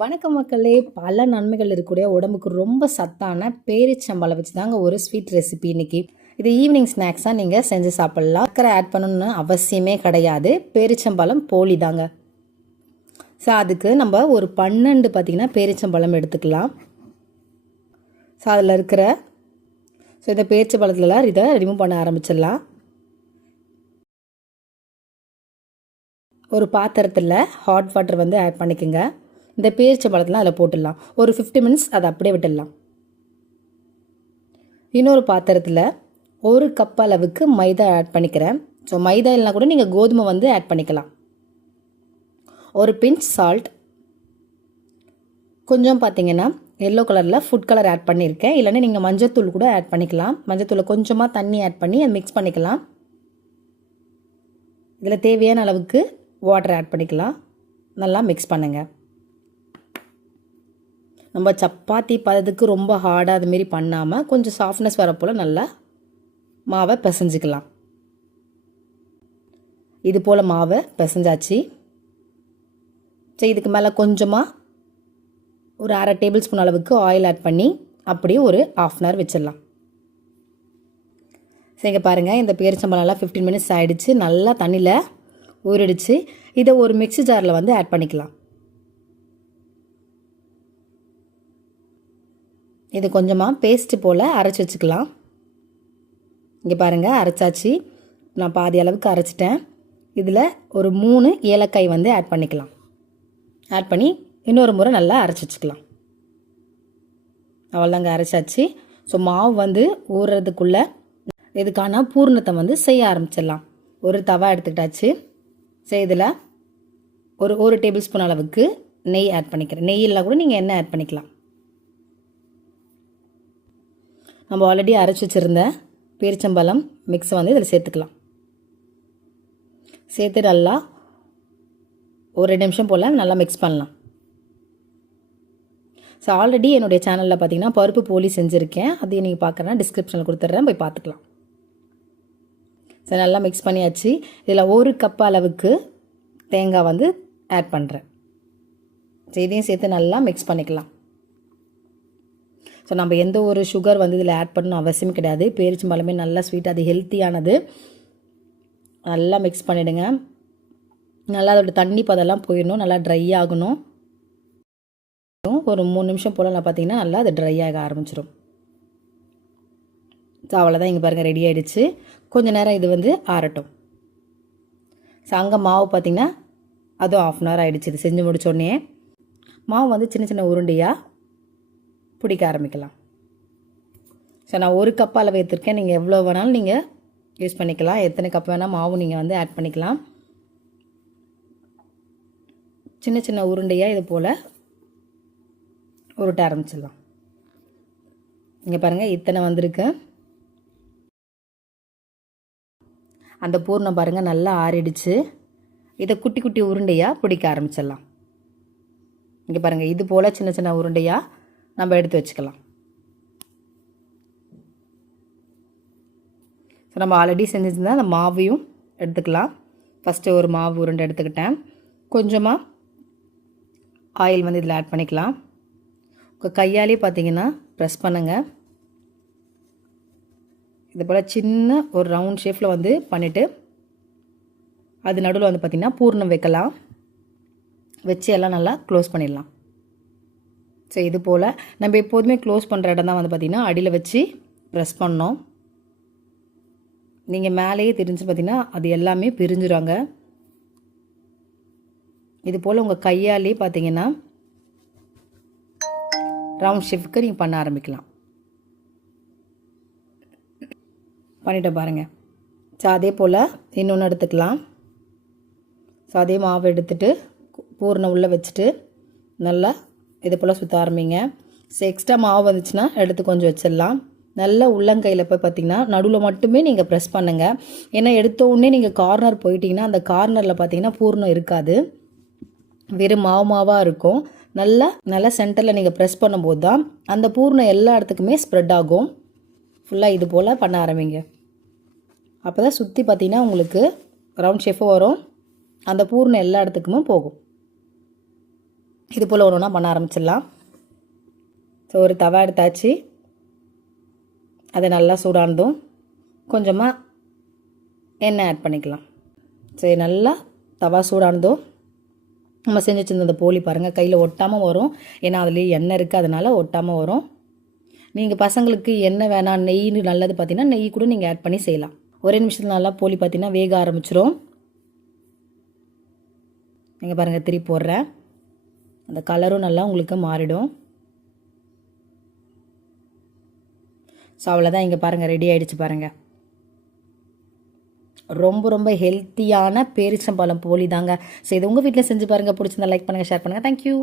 வணக்கம் மக்களே. பல நன்மைகள் இருக்கக்கூடிய உடம்புக்கு ரொம்ப சத்தான பேரிச்சம்பழம் வச்சு தாங்க ஒரு ஸ்வீட் ரெசிபி இன்னைக்கு. இது ஈவினிங் ஸ்நாக்ஸாக நீங்கள் செஞ்சு சாப்பிட்லாம். சர்க்கரை ஆட் பண்ணணும்னு அவசியமே கிடையாது. பேரிச்சம்பழம் போலி தாங்க. ஸோ அதுக்கு நம்ம ஒரு பன்னெண்டு பார்த்திங்கன்னா பேரிச்சம்பழம் எடுத்துக்கலாம். ஸோ அதில் இருக்கிற ஸோ இந்த பேரிச்சம்பழத்துலலாம் இதை ரிமூவ் பண்ண ஆரம்பிச்சிடலாம். ஒரு பாத்திரத்தில் ஹாட் வாட்டர் வந்து ஆட் பண்ணிக்கோங்க. இந்த பேரிச்சை பழத்தெலாம் அதில் போட்டுடலாம். ஒரு ஃபிஃப்டி மினிட்ஸ் அதை அப்படியே விட்டுடலாம். இன்னொரு பாத்திரத்தில் ஒரு கப் அளவுக்கு மைதா ஆட் பண்ணிக்கிறேன். ஸோ மைதா இல்லைனா கூட நீங்கள் கோதுமை வந்து ஆட் பண்ணிக்கலாம். ஒரு பிஞ்ச் சால்ட் கொஞ்சம் பார்த்தீங்கன்னா எல்லோ கலரில் ஃபுட் கலர் ஆட் பண்ணியிருக்கேன். இல்லைன்னா நீங்கள் மஞ்சத்தூள் கூட ஆட் பண்ணிக்கலாம். மஞ்சத்தூளை கொஞ்சமாக தண்ணி ஆட் பண்ணி அதை மிக்ஸ் பண்ணிக்கலாம். இதில் தேவையான அளவுக்கு வாட்டர் ஆட் பண்ணிக்கலாம். நல்லா மிக்ஸ் பண்ணுங்கள் நம்ம சப்பாத்தி பதத்துக்கு ரொம்ப ஹார்டாக அதுமாரி பண்ணாமல் கொஞ்சம் சாஃப்ட்னஸ் வரப்போல் நல்லா மாவை பிசைஞ்சிக்கலாம். இது போல் மாவை பிசைஞ்சாச்சு. சரி இதுக்கு மேலே கொஞ்சமாக ஒரு அரை டேபிள் ஸ்பூன் அளவுக்கு ஆயில் ஆட் பண்ணி அப்படியே ஒரு ஆஃப் அன் ஹவர் வச்சிடலாம். சரிங்க பாருங்கள் இந்த பேரிச்சம்பழம்லாம் ஃபிஃப்டீன் மினிட்ஸ் ஆகிடுச்சு நல்லா தண்ணியில் ஊறிடுச்சு. இதை ஒரு மிக்ஸி ஜாரில் வந்து ஆட் பண்ணிக்கலாம். இது கொஞ்சமாக பேஸ்ட்டு போல் அரைச்சி வச்சுக்கலாம். இங்கே பாருங்கள் அரைச்சாச்சு. நான் பாதி அளவுக்கு அரைச்சிட்டேன். இதில் ஒரு மூணு ஏலக்காய் வந்து ஆட் பண்ணிக்கலாம். ஆட் பண்ணி இன்னொரு முறை நல்லா அரைச்சி வச்சுக்கலாம். அவ்வளோதாங்க அரைச்சாச்சு. ஸோ மாவு வந்து ஊறுறதுக்குள்ளே இதுக்கான பூர்ணத்தை வந்து செய்ய ஆரம்பிச்சிடலாம். ஒரு தவா எடுத்துக்கிட்டாச்சு. சரி இதில் ஒரு ஒரு டேபிள் ஸ்பூன் அளவுக்கு நெய் ஆட் பண்ணிக்கிறேன். நெய் கூட நீங்கள் எண்ணெய் ஆட் பண்ணிக்கலாம். நம்ம ஆல்ரெடி அரைச்சி வச்சுருந்த பேரிச்சம்பழம் மிக்ஸை வந்து இதில் சேர்த்துக்கலாம். சேர்த்து நல்லா ஒரு ரெண்டு நிமிஷம் போல் நல்லா மிக்ஸ் பண்ணலாம். ஸோ ஆல்ரெடி என்னுடைய சேனலில் பார்த்தீங்கன்னா பருப்பு போலி செஞ்சுருக்கேன். அதையும் நீங்கள் பார்க்குறேன் டிஸ்கிரிப்ஷனில் கொடுத்துட்றேன் போய் பார்த்துக்கலாம் சரி நல்லா மிக்ஸ் பண்ணியாச்சு. இதில் ஒரு கப் அளவுக்கு தேங்காய் வந்து ஆட் பண்ணுறேன் சரி இதையும் சேர்த்து நல்லா மிக்ஸ் பண்ணிக்கலாம். ஸோ நம்ம எந்த ஒரு சுகர் வந்து இதில் ஆட் பண்ணணும் அவசியம் கிடையாது. பேரிச்சம்பழமே நல்லா ஸ்வீட் அது ஹெல்த்தியானது நல்லா மிக்ஸ் பண்ணிவிடுங்க நல்லா அதோட தண்ணி பதெல்லாம் போயிடணும். நல்லா ட்ரை ஆகணும். ஒரு மூணு நிமிஷம் போல் நான் பார்த்தீங்கன்னா நல்லா அது ட்ரை ஆக ஆரம்பிச்சிடும் ஸோ அவ்வளோதான் இங்கே பாருங்கள் ரெடி ஆகிடுச்சு கொஞ்சம் நேரம் இது வந்து ஆறட்டும். ஸோ அங்கே மாவு பார்த்திங்கன்னா அதுவும் ஆஃப் அன் ஹவர் ஆகிடுச்சு இது செஞ்சு முடிச்சோடனே மாவு வந்து சின்ன சின்ன உருண்டையாக பிடிக்க ஆரம்பிக்கலாம். ஸோ நான் ஒரு கப் அளவு எடுத்துருக்கேன். நீங்கள் எவ்வளோ வேணாலும் நீங்கள் யூஸ் பண்ணிக்கலாம். எத்தனை கப் வேணால் மாவு நீங்கள் வந்து ஆட் பண்ணிக்கலாம். சின்ன சின்ன உருண்டையாக இது போல் உருட்ட ஆரம்பிச்சிடலாம். இங்கே பாருங்கள் இத்தனை வந்திருக்கு. அந்த பூர்ணம் பாருங்கள் நல்லா ஆறிடுச்சு. இதை குட்டி குட்டி உருண்டையாக பிடிக்க ஆரம்பிச்சிடலாம். இங்கே பாருங்கள் இது போல் சின்ன சின்ன உருண்டையாக நம்ம எடுத்து வச்சுக்கலாம். ஸோ நம்ம ஆல்ரெடி செஞ்சுருந்தா அந்த மாவையும் எடுத்துக்கலாம். ஃபஸ்ட்டு ஒரு மாவு உருண்டை எடுத்துக்கிட்டேன். கொஞ்சமாக ஆயில் வந்து இதில் ஆட் பண்ணிக்கலாம். உங்கள் கையாலே பார்த்தீங்கன்னா ப்ரெஸ் பண்ணுங்கள் இது போல் சின்ன ஒரு ரவுண்ட் ஷேப்பில் வந்து பண்ணிவிட்டு அது நடுவில் வந்து பார்த்திங்கன்னா பூர்ணம் வைக்கலாம். வச்சு எல்லாம் நல்லா க்ளோஸ் பண்ணிடலாம். ஸோ இது போல். நம்ம எப்போதுமே க்ளோஸ் பண்ணுற இடம் தான் வந்து பார்த்திங்கன்னா அடியில் வச்சு ப்ரெஸ் பண்ணோம். நீங்கள் மேலேயே தெரிஞ்சு பார்த்திங்கன்னா அது எல்லாமே பிரிஞ்சிருவாங்க. இது போல் உங்கள் கையாலே பார்த்தீங்கன்னா ரவுண்ட் ஷிஃப்ட்க்கு நீங்கள் பண்ண ஆரம்பிக்கலாம். பண்ணிவிட்டு பாருங்கள் ஸோ அதே போல் இன்னொன்று எடுத்துக்கலாம். ஸோ அதே மாவு எடுத்துகிட்டு பூர்ணம் உள்ளே வச்சுட்டு நல்லா இது போல் சுற்ற ஆரம்பிங்க. ஸோ எக்ஸ்ட்ரா மாவு வந்துச்சுன்னா எடுத்து கொஞ்சம் வச்சிடலாம். நல்ல உள்ளங்கையில் போய் பார்த்தீங்கன்னா நடுவில் மட்டுமே நீங்கள் ப்ரெஸ் பண்ணுங்கள் ஏன்னா எடுத்த உடனே நீங்கள் கார்னர் போயிட்டீங்கன்னா அந்த கார்னரில் பார்த்தீங்கன்னா பூர்ணம் இருக்காது. வெறும் மாவு மாவாக இருக்கும். நல்லா நல்லா சென்டரில் நீங்கள் ப்ரெஸ் பண்ணும்போது தான் அந்த பூர்ணம் எல்லா இடத்துக்குமே ஸ்ப்ரெட் ஆகும். ஃபுல்லாக இது போல் பண்ண ஆரம்பிங்க. அப்போ தான் சுற்றி பார்த்தீங்கன்னா உங்களுக்கு ரவுண்ட் ஷேஃபும் வரும். அந்த பூர்ணம் எல்லா இடத்துக்குமே போகும். இது போல் ஒன்று ஒன்றா பண்ண ஆரம்பிச்சிடலாம். ஸோ ஒரு தவா எடுத்தாச்சு. அதை நல்லா சூடானதும் கொஞ்சமாக எண்ணெய் ஆட் பண்ணிக்கலாம். சரி நல்லா தவா சூடானதும் நம்ம செஞ்சு வச்சிருந்த அந்த போலி பாருங்கள் கையில் ஒட்டாமல் வரும். ஏன்னா அதுலேயே எண்ணெய் இருக்குது அதனால் ஒட்டாமல் வரும். நீங்கள் பசங்களுக்கு எண்ணெய் வேணாம் நெய்னு நல்லது பார்த்தீங்கன்னா நெய் கூட நீங்கள் ஆட் பண்ணி செய்யலாம். ஒரே நிமிஷத்தில் நல்லா போலி பார்த்தீங்கன்னா வேக ஆரம்பிச்சிரும். நீங்கள் பாருங்கள் திருப்பி போடுறேன். அந்த கலரும் நல்லா உங்களுக்கு மாறிடும். ஸோ அவ்வளோதான் இங்கே பாருங்கள் ரெடி ஆகிடுச்சு பாருங்கள் ரொம்ப ரொம்ப ஹெல்த்தியான பேரிச்சம்பழம் போலி தாங்க ஸோ இது உங்கள் வீட்டில் செஞ்சு பாருங்கள் பிடிச்சிருந்தா லைக் பண்ணுங்கள் ஷேர் பண்ணுங்கள் தேங்க்யூ